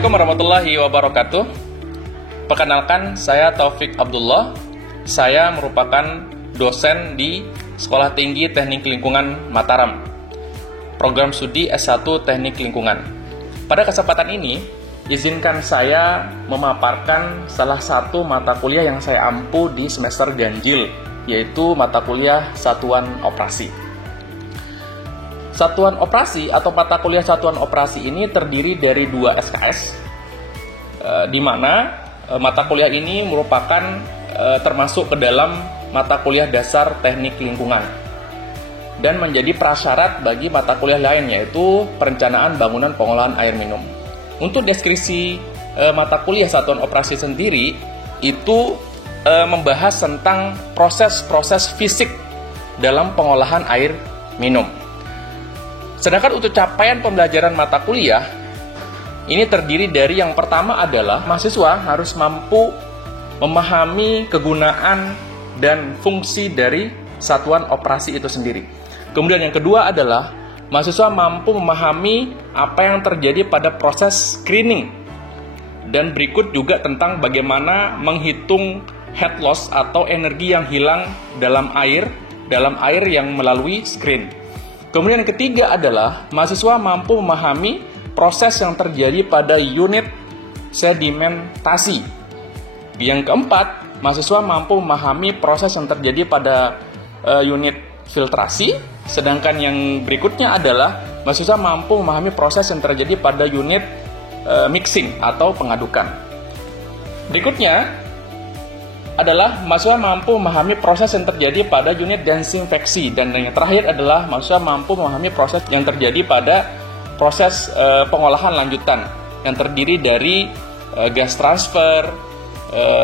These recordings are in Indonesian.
Assalamualaikum warahmatullahi wabarakatuh. Perkenalkan, saya Taufik Abdullah. Saya merupakan dosen di Sekolah Tinggi Teknik Lingkungan Mataram, program studi S1 Teknik Lingkungan. Pada kesempatan ini, izinkan saya memaparkan salah satu mata kuliah yang saya ampu di semester ganjil, yaitu mata kuliah Satuan Operasi. Satuan Operasi atau mata kuliah Satuan Operasi ini terdiri dari 2 SKS, di mana mata kuliah ini merupakan termasuk ke dalam mata kuliah dasar teknik lingkungan dan menjadi prasyarat bagi mata kuliah lain, yaitu perencanaan bangunan pengolahan air minum. Untuk deskripsi mata kuliah Satuan Operasi sendiri itu membahas tentang proses-proses fisik dalam pengolahan air minum. Sedangkan untuk capaian pembelajaran mata kuliah, ini terdiri dari yang pertama adalah mahasiswa harus mampu memahami kegunaan dan fungsi dari satuan operasi itu sendiri. Kemudian yang kedua adalah mahasiswa mampu memahami apa yang terjadi pada proses screening. Dan berikut juga tentang bagaimana menghitung heat loss atau energi yang hilang dalam air yang melalui screen. Kemudian yang ketiga adalah mahasiswa mampu memahami proses yang terjadi pada unit sedimentasi. Yang keempat, mahasiswa mampu memahami proses yang terjadi pada unit filtrasi. Sedangkan yang berikutnya adalah mahasiswa mampu memahami proses yang terjadi pada unit mixing atau pengadukan. Berikutnya adalah mahasiswa mampu memahami proses yang terjadi pada unit desinfeksi, dan yang terakhir adalah mahasiswa mampu memahami proses yang terjadi pada proses pengolahan lanjutan yang terdiri dari gas transfer,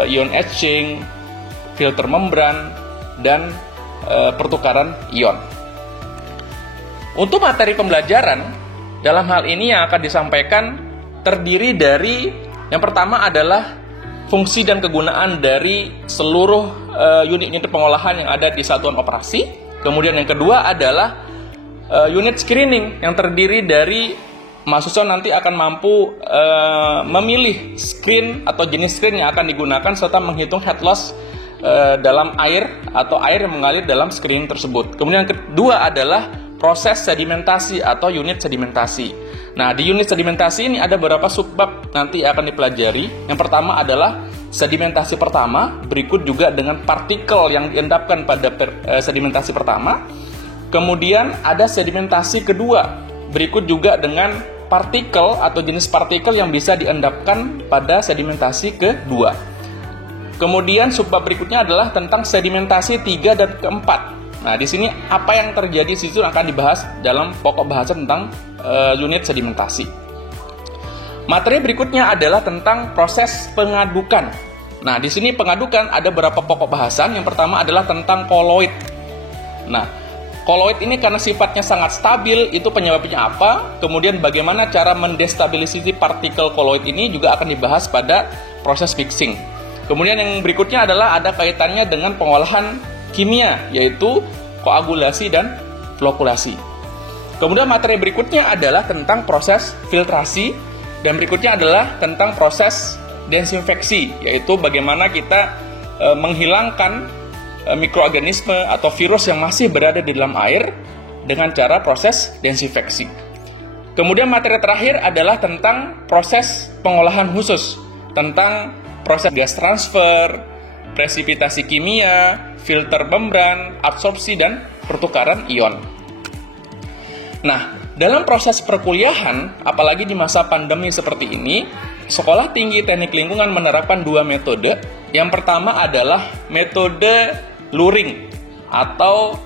ion etching, filter membran, dan pertukaran ion. Untuk materi pembelajaran dalam hal ini yang akan disampaikan terdiri dari yang pertama adalah fungsi dan kegunaan dari seluruh unit-unit pengolahan yang ada di satuan operasi. Kemudian yang kedua adalah unit screening yang terdiri dari mahasiswa nanti akan mampu memilih screen atau jenis screen yang akan digunakan serta menghitung heat loss dalam air atau air yang mengalir dalam screen tersebut. Kemudian yang kedua adalah proses sedimentasi atau unit sedimentasi. Nah, di unit sedimentasi ini ada beberapa subbab nanti akan dipelajari. Yang pertama adalah sedimentasi pertama, berikut juga dengan partikel yang diendapkan pada sedimentasi pertama. Kemudian ada sedimentasi kedua, berikut juga dengan partikel atau jenis partikel yang bisa diendapkan pada sedimentasi kedua. Kemudian subbab berikutnya adalah tentang sedimentasi 3 dan keempat. Nah, di sini apa yang terjadi di situ akan dibahas dalam pokok bahasan tentang unit sedimentasi. Materi berikutnya adalah tentang proses pengadukan. Nah, di sini pengadukan ada beberapa pokok bahasan. Yang pertama adalah tentang koloid. Nah, koloid ini karena sifatnya sangat stabil, itu penyebabnya apa? Kemudian bagaimana cara mendestabilisasi partikel koloid ini juga akan dibahas pada proses mixing. Kemudian yang berikutnya adalah ada kaitannya dengan pengolahan kimia, yaitu koagulasi dan flokulasi. Kemudian materi berikutnya adalah tentang proses filtrasi, dan berikutnya adalah tentang proses desinfeksi, yaitu bagaimana kita menghilangkan mikroorganisme atau virus yang masih berada di dalam air dengan cara proses desinfeksi. Kemudian materi terakhir adalah tentang proses pengolahan khusus, tentang proses gas transfer, presipitasi kimia, filter membran, absorpsi, dan pertukaran ion. Nah, dalam proses perkuliahan, apalagi di masa pandemi seperti ini, Sekolah Tinggi Teknik Lingkungan menerapkan 2 metode. Yang pertama adalah metode luring atau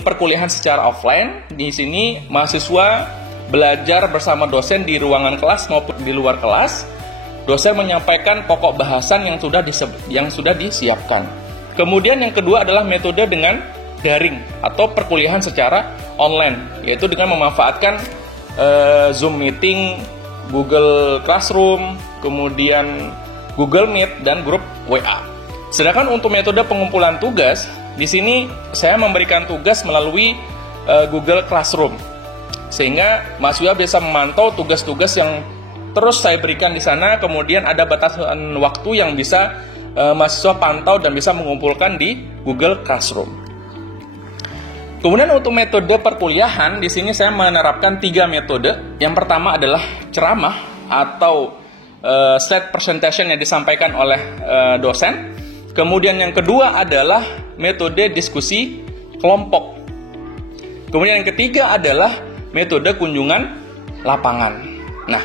perkuliahan secara offline. Di sini mahasiswa belajar bersama dosen di ruangan kelas maupun di luar kelas. Dosen menyampaikan pokok bahasan yang sudah disiapkan. Kemudian yang kedua adalah metode dengan daring atau perkuliahan secara online, yaitu dengan memanfaatkan Zoom Meeting, Google Classroom, kemudian Google Meet, dan grup WA. Sedangkan untuk metode pengumpulan tugas, di sini saya memberikan tugas melalui Google Classroom, sehingga mahasiswa bisa memantau tugas-tugas yang terus saya berikan di sana. Kemudian ada batasan waktu yang bisa mahasiswa pantau dan bisa mengumpulkan di Google Classroom. Kemudian untuk metode perkuliahan, di sini saya menerapkan 3 metode. Yang pertama adalah ceramah atau slide presentation yang disampaikan oleh dosen. Kemudian yang kedua adalah metode diskusi kelompok. Kemudian yang ketiga adalah metode kunjungan lapangan. Nah,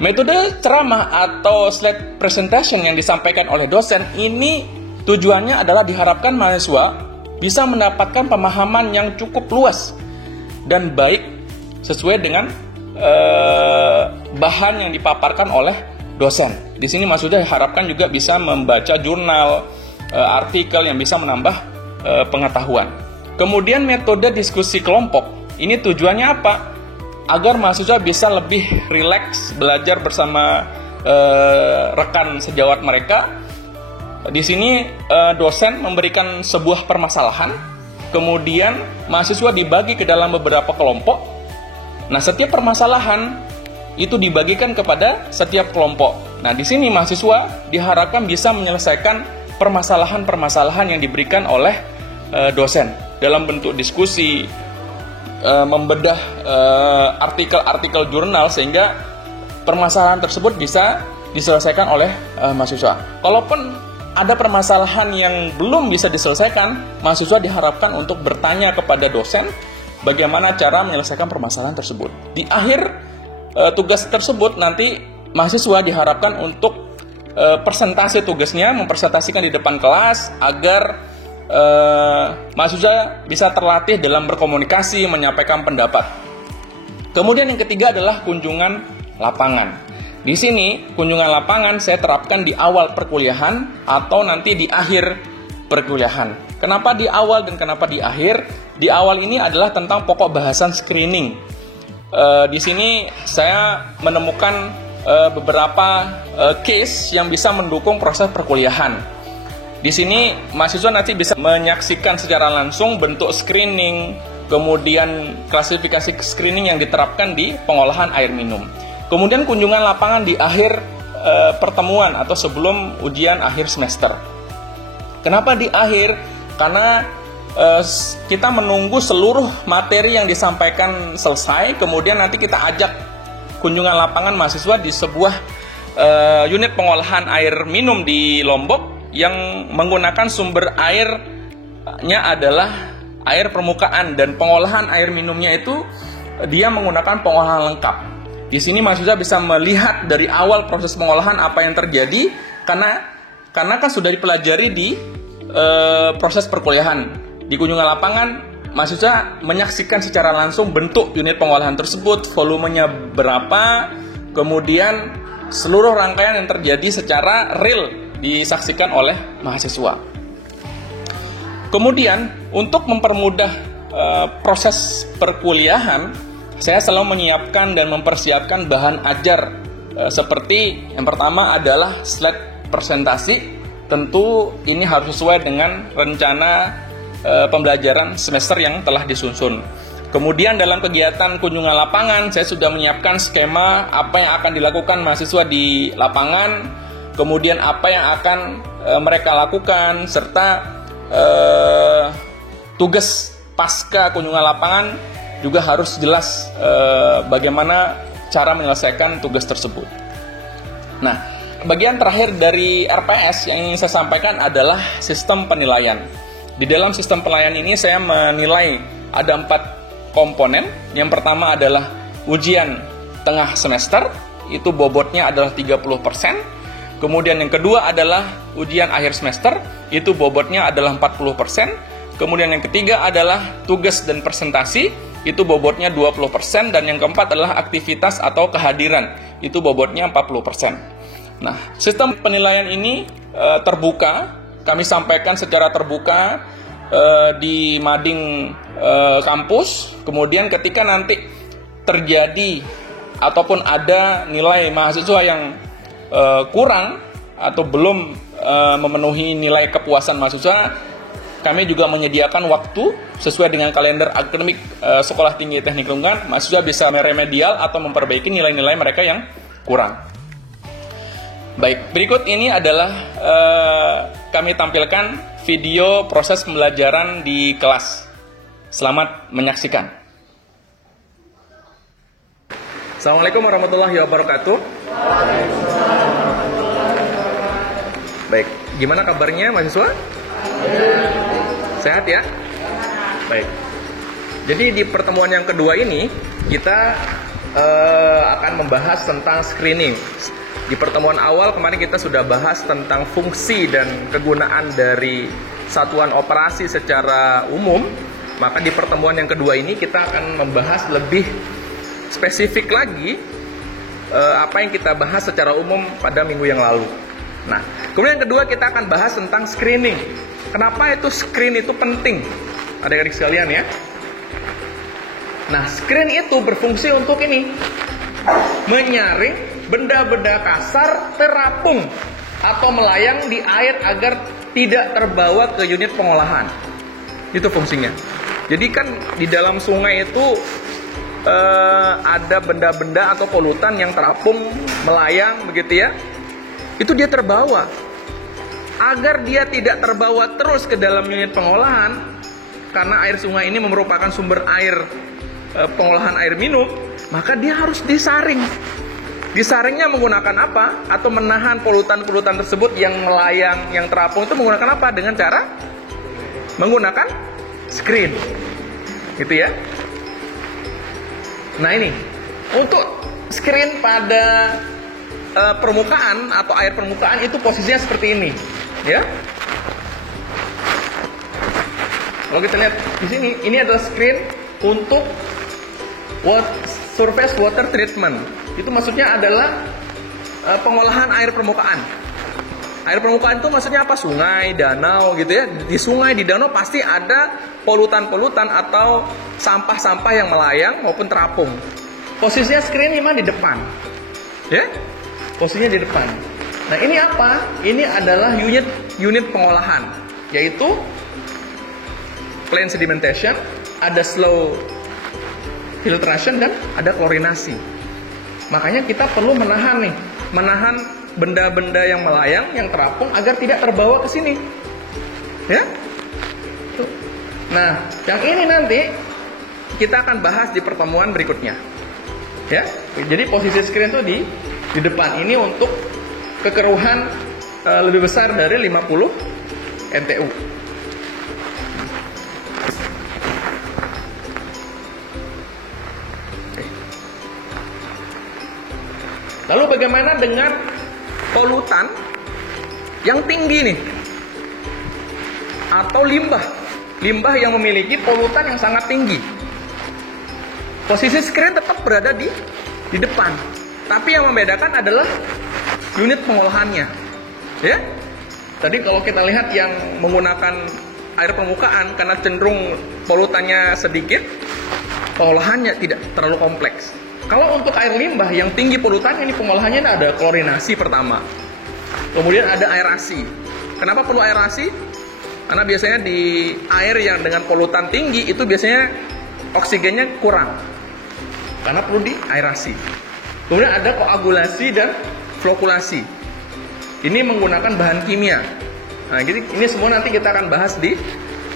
metode ceramah atau slide presentation yang disampaikan oleh dosen ini tujuannya adalah diharapkan mahasiswa bisa mendapatkan pemahaman yang cukup luas dan baik sesuai dengan bahan yang dipaparkan oleh dosen. Di sini maksudnya diharapkan juga bisa membaca jurnal, artikel yang bisa menambah pengetahuan. Kemudian metode diskusi kelompok, ini tujuannya apa? Agar mahasiswa bisa lebih rileks belajar bersama rekan sejawat mereka. Di sini dosen memberikan sebuah permasalahan, kemudian mahasiswa dibagi ke dalam beberapa kelompok. Nah, setiap permasalahan itu dibagikan kepada setiap kelompok. Nah, di sini mahasiswa diharapkan bisa menyelesaikan permasalahan-permasalahan yang diberikan oleh dosen dalam bentuk diskusi, membedah artikel-artikel jurnal sehingga permasalahan tersebut bisa diselesaikan oleh mahasiswa. Kalaupun ada permasalahan yang belum bisa diselesaikan, mahasiswa diharapkan untuk bertanya kepada dosen bagaimana cara menyelesaikan permasalahan tersebut. Di akhir tugas tersebut nanti mahasiswa diharapkan untuk presentasi tugasnya, mempresentasikan di depan kelas agar mahasiswa bisa terlatih dalam berkomunikasi, menyampaikan pendapat. Kemudian yang ketiga adalah kunjungan lapangan. Di sini, kunjungan lapangan saya terapkan di awal perkuliahan atau nanti di akhir perkuliahan. Kenapa di awal dan kenapa di akhir? Di awal ini adalah tentang pokok bahasan screening. Di sini saya menemukan beberapa case yang bisa mendukung proses perkuliahan. Di sini, mahasiswa nanti bisa menyaksikan secara langsung bentuk screening, kemudian klasifikasi screening yang diterapkan di pengolahan air minum. Kemudian kunjungan lapangan di akhir pertemuan atau sebelum ujian akhir semester. Kenapa di akhir? Karena kita menunggu seluruh materi yang disampaikan selesai, kemudian nanti kita ajak kunjungan lapangan mahasiswa di sebuah unit pengolahan air minum di Lombok yang menggunakan sumber airnya adalah air permukaan dan pengolahan air minumnya itu dia menggunakan pengolahan lengkap. Di sini mahasiswa bisa melihat dari awal proses pengolahan apa yang terjadi karena kan sudah dipelajari di proses perkuliahan. Di kunjungan lapangan, mahasiswa menyaksikan secara langsung bentuk unit pengolahan tersebut, volumenya berapa, kemudian seluruh rangkaian yang terjadi secara real disaksikan oleh mahasiswa. Kemudian untuk mempermudah proses perkuliahan, saya selalu menyiapkan dan mempersiapkan bahan ajar seperti yang pertama adalah slide presentasi. Tentu ini harus sesuai dengan rencana pembelajaran semester yang telah disusun. Kemudian dalam kegiatan kunjungan lapangan, saya sudah menyiapkan skema apa yang akan dilakukan mahasiswa di lapangan, kemudian apa yang akan mereka lakukan, serta tugas pasca kunjungan lapangan juga harus jelas bagaimana cara menyelesaikan tugas tersebut. Nah, bagian terakhir dari RPS yang ingin saya sampaikan adalah sistem penilaian. Di dalam sistem penilaian ini saya menilai ada 4 komponen. Yang pertama adalah ujian tengah semester, itu bobotnya adalah 30%. Kemudian yang kedua adalah ujian akhir semester, itu bobotnya adalah 40%. Kemudian yang ketiga adalah tugas dan presentasi, itu bobotnya 20%, dan yang keempat adalah aktivitas atau kehadiran, itu bobotnya 40%. Nah, sistem penilaian ini terbuka, kami sampaikan secara terbuka di mading kampus. Kemudian ketika nanti terjadi ataupun ada nilai mahasiswa yang kurang atau belum memenuhi nilai kepuasan mahasiswa, kami juga menyediakan waktu sesuai dengan kalender akademik Sekolah Tinggi Teknik Lingkungan. Mahasiswa bisa meremedial atau memperbaiki nilai-nilai mereka yang kurang. Baik, berikut ini adalah kami tampilkan video proses pembelajaran di kelas. Selamat menyaksikan. Assalamualaikum warahmatullahi wabarakatuh. Baik, gimana kabarnya mahasiswa? Sehat ya? Baik. Jadi di pertemuan yang kedua ini kita akan membahas tentang screening. Di pertemuan awal kemarin kita sudah bahas tentang fungsi dan kegunaan dari satuan operasi secara umum. Maka di pertemuan yang kedua ini kita akan membahas lebih spesifik lagi apa yang kita bahas secara umum pada minggu yang lalu. Nah, kemudian yang kedua kita akan bahas tentang screening. Kenapa itu screen itu penting? Adik-adik sekalian ya. Nah, screen itu berfungsi untuk ini, menyaring benda-benda kasar terapung atau melayang di air agar tidak terbawa ke unit pengolahan. Itu fungsinya. Jadi kan di dalam sungai itu ada benda-benda atau polutan yang terapung, melayang begitu ya. Itu dia terbawa. Agar dia tidak terbawa terus ke dalam unit pengolahan, karena air sungai ini merupakan sumber air pengolahan air minum, maka dia harus disaring. Disaringnya menggunakan apa? Atau menahan polutan-polutan tersebut yang melayang, yang terapung itu menggunakan apa? Dengan cara menggunakan screen. Gitu ya. Nah ini, untuk screen pada permukaan atau air permukaan itu posisinya seperti ini, ya. Kalau kita lihat di sini, ini adalah screen untuk surface water treatment. Itu maksudnya adalah pengolahan air permukaan. Air permukaan itu maksudnya apa? Sungai, danau gitu ya. Di sungai, di danau pasti ada polutan-polutan atau sampah-sampah yang melayang maupun terapung. Posisinya screen memang di depan, ya. Posisinya di depan. Nah ini apa? Ini adalah unit pengolahan, yaitu plain sedimentation, ada slow filtration dan ada klorinasi. Makanya kita perlu menahan benda-benda yang melayang, yang terapung agar tidak terbawa ke sini. Ya? Tuh. Nah, yang ini nanti kita akan bahas di pertemuan berikutnya. Ya? Jadi posisi screen itu di depan ini untuk kekeruhan lebih besar dari 50 NTU. Lalu bagaimana dengan polutan yang tinggi nih? Atau limbah yang memiliki polutan yang sangat tinggi. Posisi screen tetap berada di depan. Tapi yang membedakan adalah unit pengolahannya. Ya? Tadi kalau kita lihat yang menggunakan air permukaan karena cenderung polutannya sedikit, pengolahannya tidak terlalu kompleks. Kalau untuk air limbah yang tinggi polutannya, ini pengolahannya ada klorinasi pertama. Kemudian ada aerasi. Kenapa perlu aerasi? Karena biasanya di air yang dengan polutan tinggi itu biasanya oksigennya kurang. Karena perlu di aerasi. Kemudian ada koagulasi dan flokulasi. Ini menggunakan bahan kimia. Nah, jadi ini semua nanti kita akan bahas di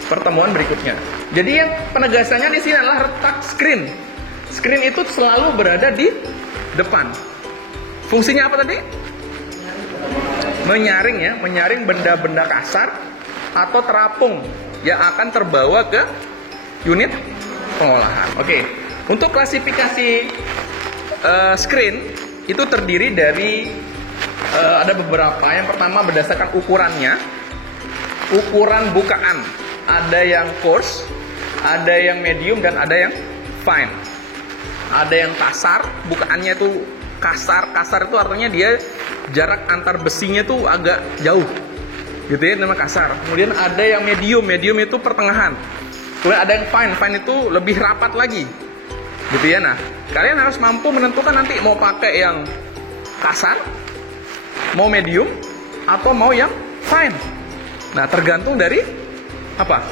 pertemuan berikutnya. Jadi yang penegasannya di sini adalah letak screen. Screen itu selalu berada di depan. Fungsinya apa tadi? Menyaring ya, menyaring benda-benda kasar atau terapung yang akan terbawa ke unit pengolahan. Oke, untuk klasifikasi screen itu terdiri dari ada beberapa. Yang pertama berdasarkan ukurannya, ukuran bukaan. Ada yang coarse, ada yang medium dan ada yang fine. Ada yang kasar, bukaannya itu kasar. Kasar itu artinya dia jarak antar besinya tuh agak jauh, gitu ya, nama kasar. Kemudian ada yang medium, medium itu pertengahan. Kemudian ada yang fine, fine itu lebih rapat lagi, gitu ya. Nah, kalian harus mampu menentukan nanti mau pakai yang kasar, mau medium, atau mau yang fine. Nah, tergantung dari apa?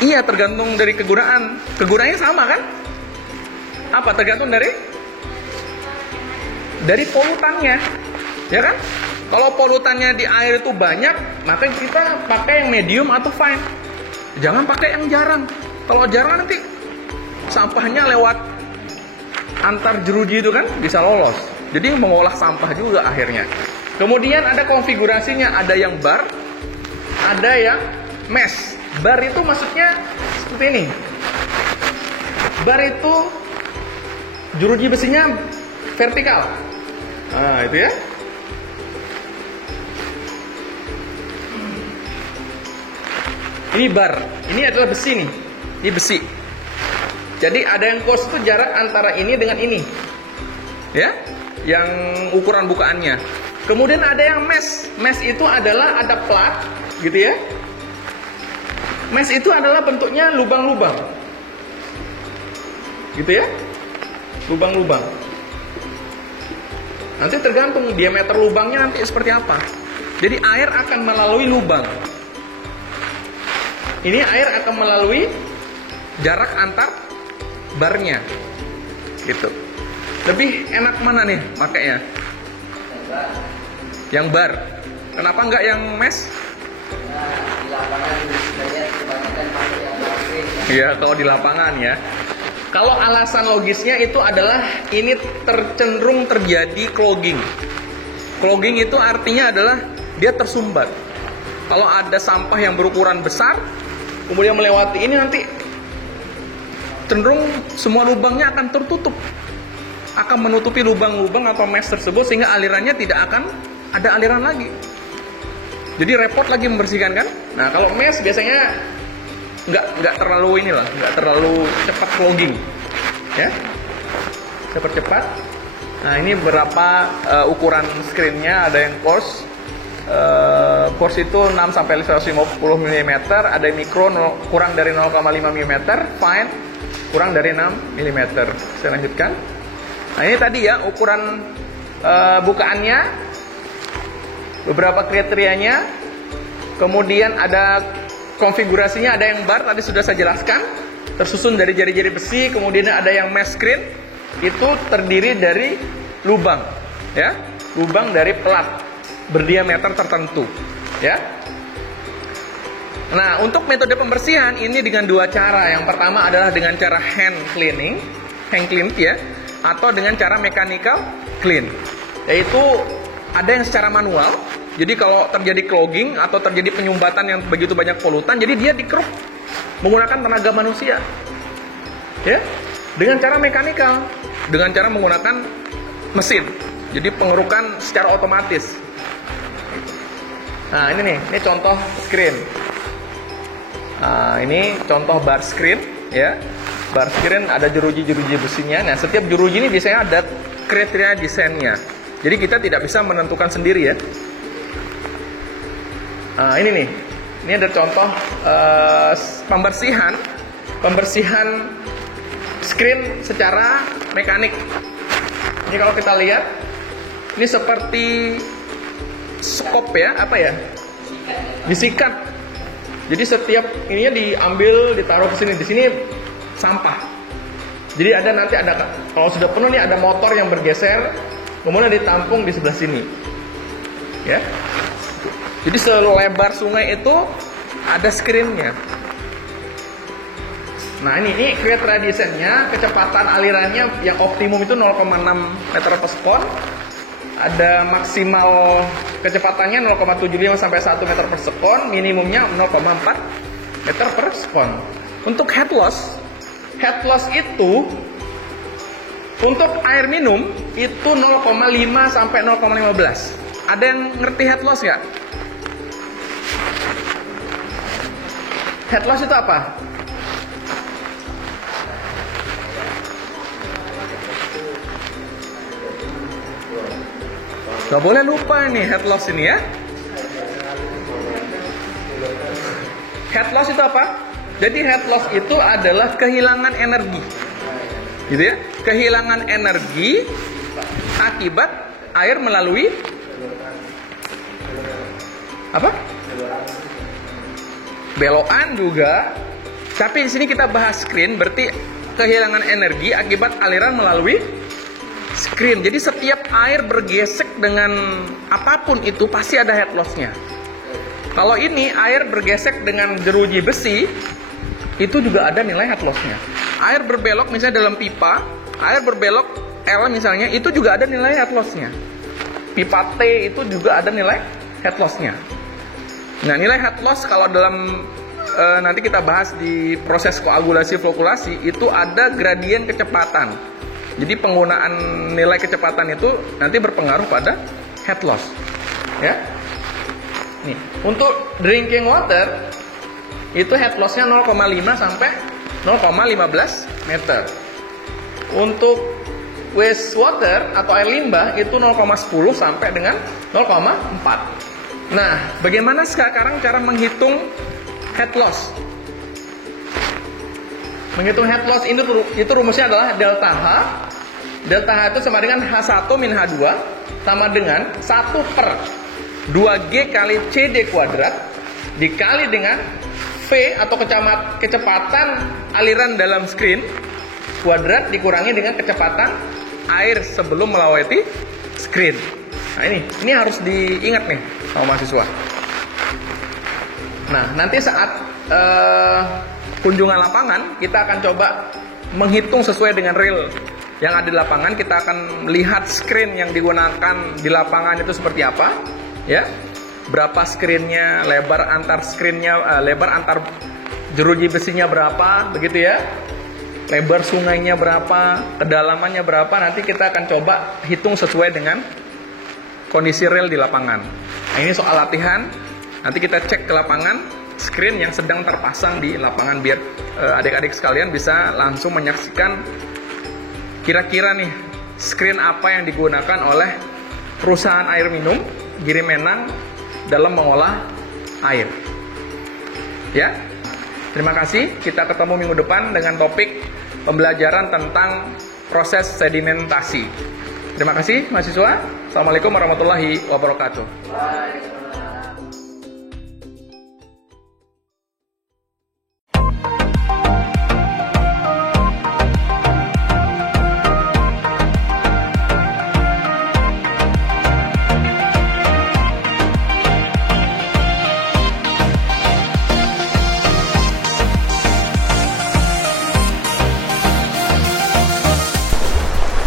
Iya, tergantung dari kegunaan. Kegunaannya sama kan? Apa? Tergantung dari dari polutannya, ya kan? Kalau polutannya di air itu banyak, maka kita pakai yang medium atau fine. Jangan pakai yang jarang. Kalau jarang nanti sampahnya lewat antar jeruji itu kan bisa lolos. Jadi mengolah sampah juga akhirnya. Kemudian ada konfigurasinya, ada yang bar, ada yang mesh. Bar itu maksudnya seperti ini. Bar itu jeruji besinya vertikal. Nah, itu ya. Ini bar, ini adalah besi nih. Ini besi. Jadi ada yang coarse itu jarak antara ini dengan ini. Ya, yang ukuran bukaannya. Kemudian ada yang mesh. Mesh itu adalah ada plat, gitu ya. Mesh itu adalah bentuknya lubang-lubang. Gitu ya. Lubang-lubang. Nanti tergantung diameter lubangnya nanti seperti apa. Jadi air akan melalui lubang. Ini air akan melalui jarak antar barnya. Gitu. Lebih enak mana nih makanya? Yang bar. Kenapa enggak yang mesh? Di lapangan sebenarnya kebanyakan pakai yang bar. Iya, kalau di lapangan ya. Kalau alasan logisnya itu adalah ini cenderung terjadi clogging. Clogging itu artinya adalah dia tersumbat. Kalau ada sampah yang berukuran besar, kemudian melewati ini nanti cenderung semua lubangnya akan tertutup. Akan menutupi lubang-lubang atau mesh tersebut sehingga alirannya tidak akan ada aliran lagi. Jadi repot lagi membersihkan kan? Nah, kalau mesh biasanya nggak terlalu inilah, nggak terlalu cepat clogging, ya, cepat. Nah, ini berapa ukuran screennya? Ada yang coarse, coarse itu 6 sampai 150 mm, ada mikro kurang dari 0,5 mm, fine kurang dari 6 mm. Saya lanjutkan. Nah, ini tadi ya ukuran bukaannya, beberapa kriterianya, kemudian ada konfigurasinya, ada yang bar tadi sudah saya jelaskan, tersusun dari jari-jari besi, kemudian ada yang mesh screen, itu terdiri dari lubang, ya, lubang dari plat berdiameter tertentu, ya. Nah, untuk metode pembersihan ini dengan dua cara. Yang pertama adalah dengan cara hand clean ya, atau dengan cara mechanical clean, yaitu ada yang secara manual. Jadi kalau terjadi clogging atau terjadi penyumbatan yang begitu banyak polutan, jadi dia dikeruk menggunakan tenaga manusia, ya, dengan cara mekanikal, dengan cara menggunakan mesin. Jadi pengerukan secara otomatis. Nah, ini nih, ini contoh screen. Nah, ini contoh bar screen, ya. Bar screen ada jeruji-jeruji besinya. Nah, setiap jeruji ini biasanya ada kriteria desainnya. Jadi kita tidak bisa menentukan sendiri ya. Nah, ini nih, ini ada contoh pembersihan screen secara mekanik. Ini kalau kita lihat, ini seperti skop ya, apa ya? Disikat. Jadi setiap ininya diambil, ditaruh ke sini. Di sini sampah. Jadi ada nanti ada, kalau sudah penuh nih ada motor yang bergeser, kemudian ditampung di sebelah sini. Ya. Jadi selebar sungai itu ada screennya. Nah, ini kriteria desainnya, kecepatan alirannya yang optimum itu 0,6 meter per sekon. Ada maksimal kecepatannya 0,75 sampai 1 meter per sekon, minimumnya 0,4 meter per sekon. Untuk head loss itu untuk air minum itu 0,5 sampai 0,15. Ada yang ngerti head loss nggak? Head loss itu apa? Gak boleh lupa nih head loss ini ya. Head loss itu apa? Jadi head loss itu adalah kehilangan energi, gitu ya. Kehilangan energi akibat air melalui apa? Belokan juga. Tapi di sini kita bahas screen, berarti kehilangan energi akibat aliran melalui screen. Jadi setiap air bergesek dengan apapun itu pasti ada head loss-nya. Kalau ini air bergesek dengan jeruji besi, itu juga ada nilai head loss-nya. Air berbelok misalnya dalam pipa, air berbelok L misalnya, itu juga ada nilai head loss-nya. Pipa T itu juga ada nilai head loss-nya. Nah, nilai head loss kalau dalam nanti kita bahas di proses koagulasi flokulasi itu ada gradien kecepatan. Jadi penggunaan nilai kecepatan itu nanti berpengaruh pada head loss. Ya. Nih, untuk drinking water itu head loss-nya 0,5 sampai 0,15 meter. Untuk wastewater atau air limbah itu 0,10 sampai dengan 0,4. Nah, bagaimana sekarang cara menghitung head loss? Menghitung head loss itu rumusnya adalah delta H. Delta H itu sama dengan H1 min H2 sama dengan 1 per 2G kali CD kuadrat dikali dengan V atau kecepatan aliran dalam screen kuadrat dikurangi dengan kecepatan air sebelum melewati screen. Nah, ini harus diingat nih sama mahasiswa. Nah, nanti saat kunjungan lapangan kita akan coba menghitung sesuai dengan real yang ada di lapangan. Kita akan melihat screen yang digunakan di lapangan itu seperti apa, ya. Berapa screennya, lebar antar screennya, lebar antar jeruji besinya berapa, begitu ya. Lebar sungainya berapa, kedalamannya berapa, nanti kita akan coba hitung sesuai dengan kondisi real di lapangan. Nah, ini soal latihan, nanti kita cek ke lapangan screen yang sedang terpasang di lapangan biar adik-adik sekalian bisa langsung menyaksikan kira-kira nih screen apa yang digunakan oleh perusahaan air minum Giri Menang dalam mengolah air. Ya, terima kasih. Kita ketemu minggu depan dengan topik pembelajaran tentang proses sedimentasi. Terima kasih mahasiswa. Assalamualaikum warahmatullahi wabarakatuh.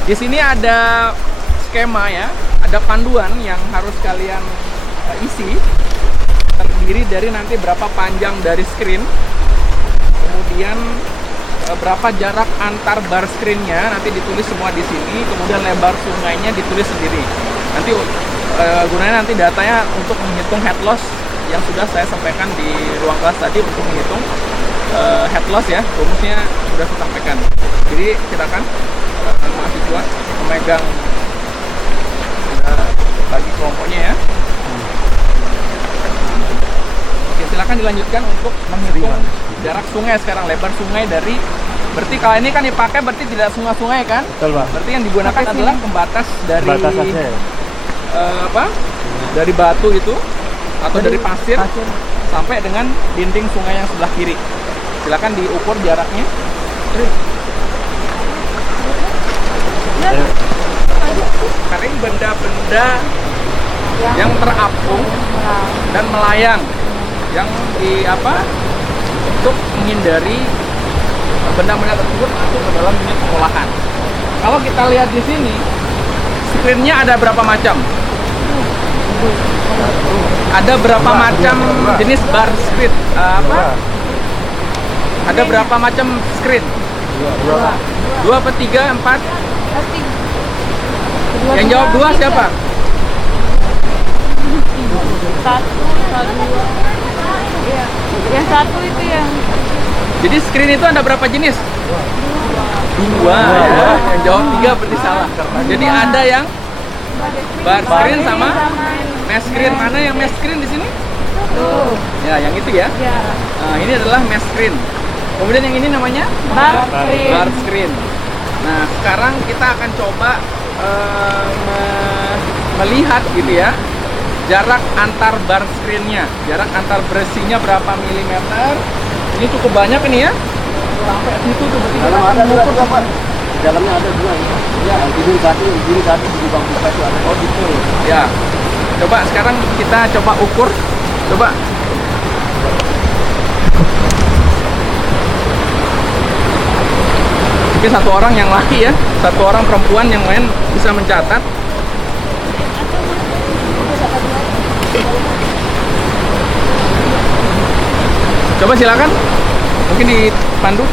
Di sini ada skema ya, ada panduan yang harus kalian isi. Terdiri dari nanti berapa panjang dari screen, kemudian berapa jarak antar bar screennya nanti ditulis semua di sini, kemudian lebar sungainya ditulis sendiri. Nanti gunanya nanti datanya untuk menghitung head loss yang sudah saya sampaikan di ruang kelas tadi untuk menghitung head loss ya, rumusnya sudah saya sampaikan. Jadi silakan mahasiswa memegang bagi kelompoknya ya. Oke, silakan dilanjutkan untuk menghitung jarak sungai sekarang, lebar sungai dari, berarti kalau ini kan dipakai berarti tidak sungai-sungai kan? Betul, Pak. Berarti yang digunakan adalah pembatas dari dari batu itu atau dari pasir sampai dengan dinding sungai yang sebelah kiri. Silakan diukur jaraknya. Karena ini benda-benda yang terapung dan melayang yang untuk menghindari benda-benda tersebut masuk ke dalam unit pengolahan. Kalau kita lihat di sini, screennya ada berapa macam? Ada berapa macam jenis bar screen? Ada berapa macam screen? 2 apa 3, 4? Yang jawab 2 siapa? 1, 2. Iya. Yang 1 itu yang. Jadi screen itu ada berapa jenis? 2 ya. Yang jawab 3 berarti salah. Jadi ada yang bar screen sama mesh screen. Mana yang mesh screen di sini? Ya, yang itu ya. Nah, ini adalah mesh screen. Kemudian yang ini namanya bar screen. Nah, sekarang kita akan coba melihat gitu ya, jarak antar bar screennya, jarak antar besinya berapa milimeter. Ini cukup banyak ini ya, sampai situ tuh berarti kita akan mengukur dalamnya ada dua ya. Ya, hidung satu di lubang buka itu ada. Oh gitu. Ya. Coba sekarang kita coba ukur. Coba. Oke, satu orang yang laki ya, satu orang perempuan yang lain bisa mencatat. Coba silakan. Mungkin dipandu.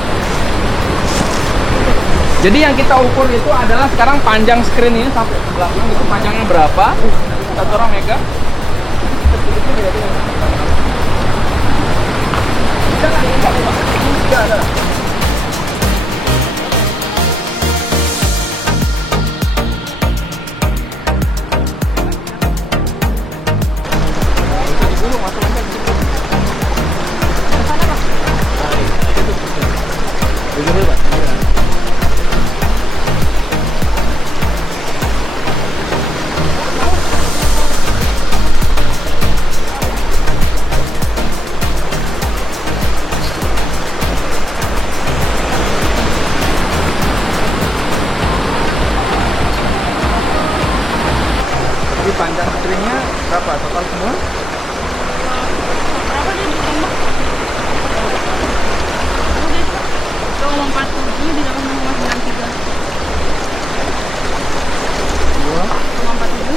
Jadi yang kita ukur itu adalah sekarang panjang screen ini sampai ke belakang itu panjangnya berapa? Satu orang mega. Jadi panjang screennya berapa total semua? Berapa dia ditembak? Udah itu. 0,47 di dalam 0,93. 0,47.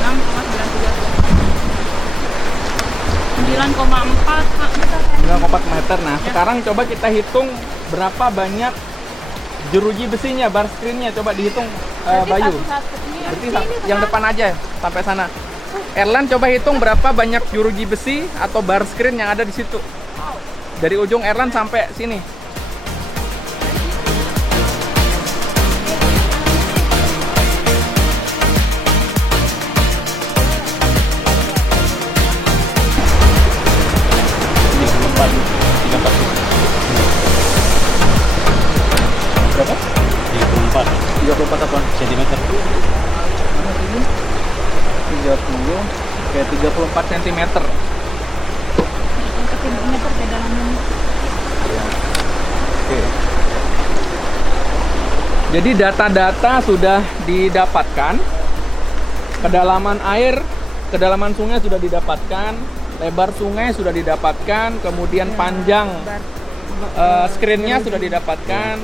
6,93. 9,4 meter. Nah, sekarang coba kita hitung berapa banyak jeruji besinya, bar screen-nya. Coba dihitung Bayu. Berarti yang depan aja sampai sana. Erlan coba hitung berapa banyak jeruji besi atau bar screen yang ada di situ. Dari ujung Erlan sampai sini. Berapa? 34 apa? Sentimeter. Mana sini? 30 kayak 34 cm. Sentimeter ke dalamnya. Oke. Jadi data-data sudah didapatkan. Kedalaman air, kedalaman sungai sudah didapatkan, lebar sungai sudah didapatkan, kemudian panjang screen-nya sudah didapatkan.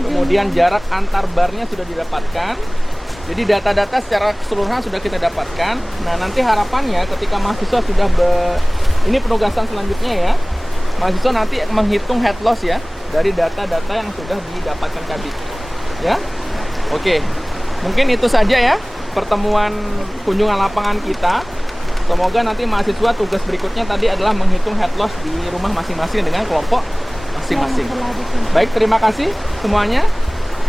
Kemudian jarak antar barnya sudah didapatkan. Jadi data-data secara keseluruhan sudah kita dapatkan. Nah, nanti harapannya ketika mahasiswa sudah ini penugasan selanjutnya ya. Mahasiswa nanti menghitung head loss ya dari data-data yang sudah didapatkan Kabit. Ya. Oke. Mungkin itu saja ya pertemuan kunjungan lapangan kita. Semoga nanti mahasiswa tugas berikutnya tadi adalah menghitung head loss di rumah masing-masing dengan kelompok masing-masing. Baik, terima kasih semuanya.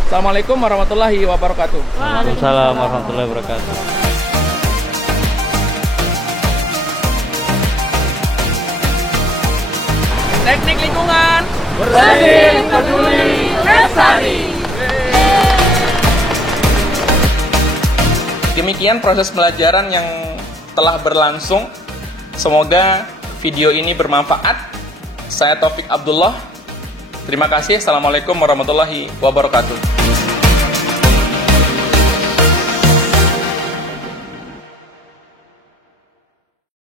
Assalamualaikum warahmatullahi wabarakatuh. Waalaikumsalam warahmatullahi wabarakatuh. Teknik lingkungan Bersih, peduli, lestari. Demikian proses pelajaran yang telah berlangsung. Semoga video ini bermanfaat. Saya Taufik Abdullah. Terima kasih. Assalamualaikum warahmatullahi wabarakatuh.